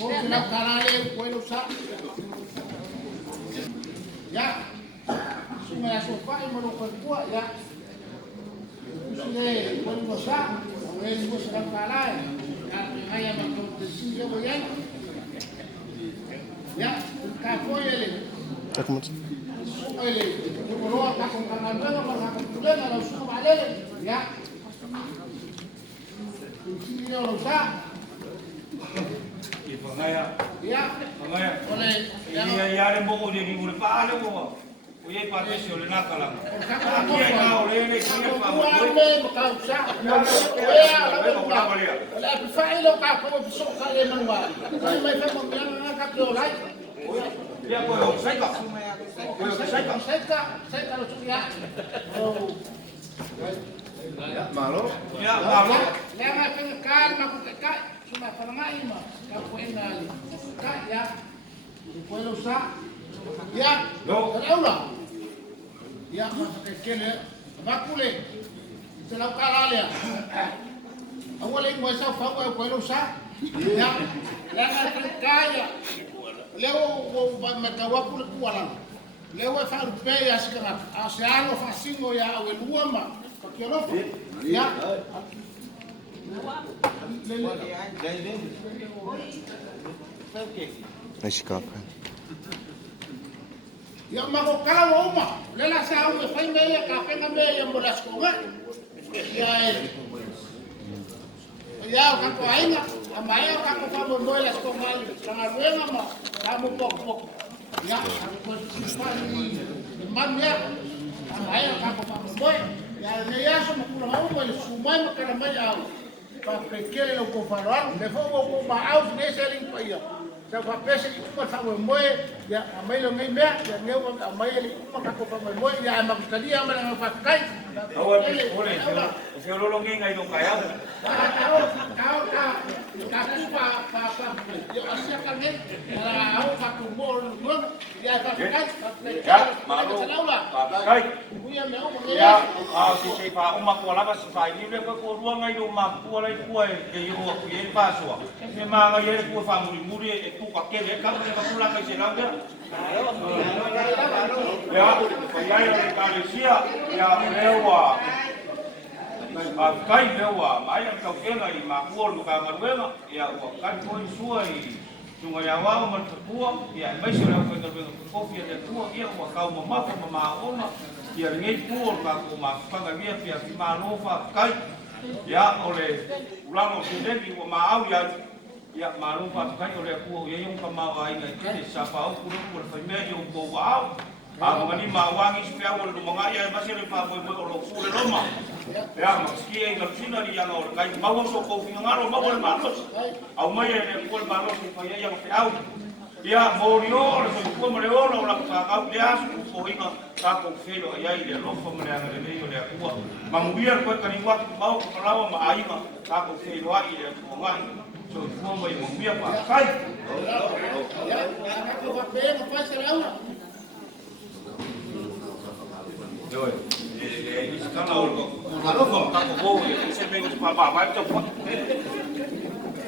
Kung pinagkarali, pwede sa. Ya. Sumaya sopa, marupag kuha, ya. Sige, pwede mo sa. Pwede mo sa kalay. Kaya magkontensiyo mo yan. Ya, kapoy yan. Sumay, tumuruan ka kung kanganuan, makakapulan, alam sumalili. Ya. Sino mo sa. Pangaya. Ya. Pangaya. Oleh. Iya yare mboko de di mule paale mo. Uye pate si ole nakala. Aki ai ka ole ne kia pa mo. Kuame makausa. Ya, la failo ka ko so ka le manwa. Sai mai fa mo yang ka ko lai. Ya ko yo sai ka. Sai ka lo ya. Oh. Ya malo. Ya malo. Leva kan na ko ka. Cuma pangai ma. Ka ko engali. Ka ya. Puedo usar. Ya. No. Aula. Ya, mas kene. Bakule. Se la kalalia. Awalin mo sa fa ko puedo usar. Ya. Leva kaya. Leo ba matawakul kuala. Leo fa rupe ya sikara. Asiano fa singo ya aweluama. Pakiolofa. Ya. Nashikaka. Ya makokala uma. Lela sa ume fa ngai ka penga me ya molas ko nga. Ya ya ka ko ainga. Amaya ka ko fa mo molas ko ngai. Sanga ruenga ma. Kamu pok pok. Ya ko sipani. Man ya. Amaya ka ko fa mo boy. Ya ne ya so mo kula mau mo sumai makara mai au. Pa pekele lo ko faran. Le fo ko ma au ne seling pa ya. Sa pese ikuma sa mo ya amai lo ngai me ya ngeu amai li ikuma ka ko mo ya makutadi ama na pakai. Ole ole. Se lo ngai ngai do kaya. Kau yo asia kan ne au ka tu bol nun ya pakai. Ya malo. Kai. Kuya me au Ya si sei pa uma ko lava si fa ni le ko ruang ngai do ma ko lai ko e yo ko ye pa so. Se ma ngai ye ko fa muri e ku ka ke ka ka pula ka se la ya ya ya ka le sia ya lewa kai lewa mai ka ke ngai ma ko lu ka ma ya ko kan ko suai tunga ya wa ma tu ya mai se la ko ko fia de tu ya ko ka ma ma ya ngai pu ka ko ma ka ga via pia ma no fa kai ya ole ulamo se de ki ma au ya malu pa kai ole ku ye yung kama ai ngai ke sa pa o ku ku fa me yo ko wow a ngani ma wangi spia wo lu mga ya ba se le pa mo lo ku le roma ya ma ski e ga fina ri ya no kai ma wo so ko fi ngaro ma wo ma lo au mai ne ku ma lo fa ya ya fa au ya mo rio le so ku mo le o lo la ka au ya su ko inga ka ko fe lo ya i le lo fa mo le ngale le yo le ku ma mu bia ko ka ni wa ma ko la ma ai ma ka ko fe lo ai le ko ngai so mo mai mo bia pa kai ya ka ko fa mo fa se la una. Rồi, các lầu có lúc mà các cô sẽ bên bà bái cho con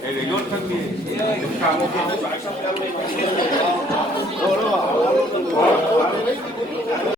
để nhốt thân gì cả một cái phải xong